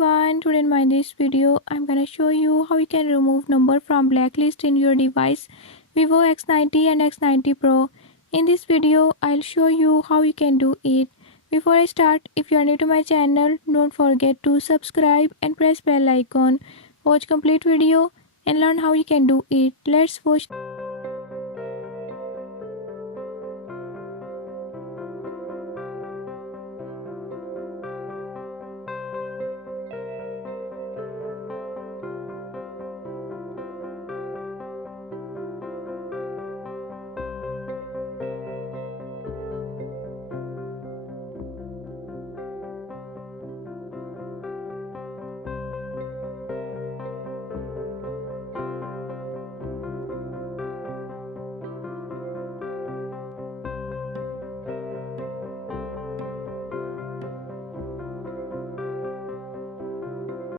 everyone, today in this video I'm gonna show you how you can remove number from blacklist in your device Vivo X90 and X90 Pro. In this video I'll show you how you can do it. Before I start, if you are new to my channel, don't forget to subscribe and press bell icon. Watch complete video and learn how you can do it. Let's watch.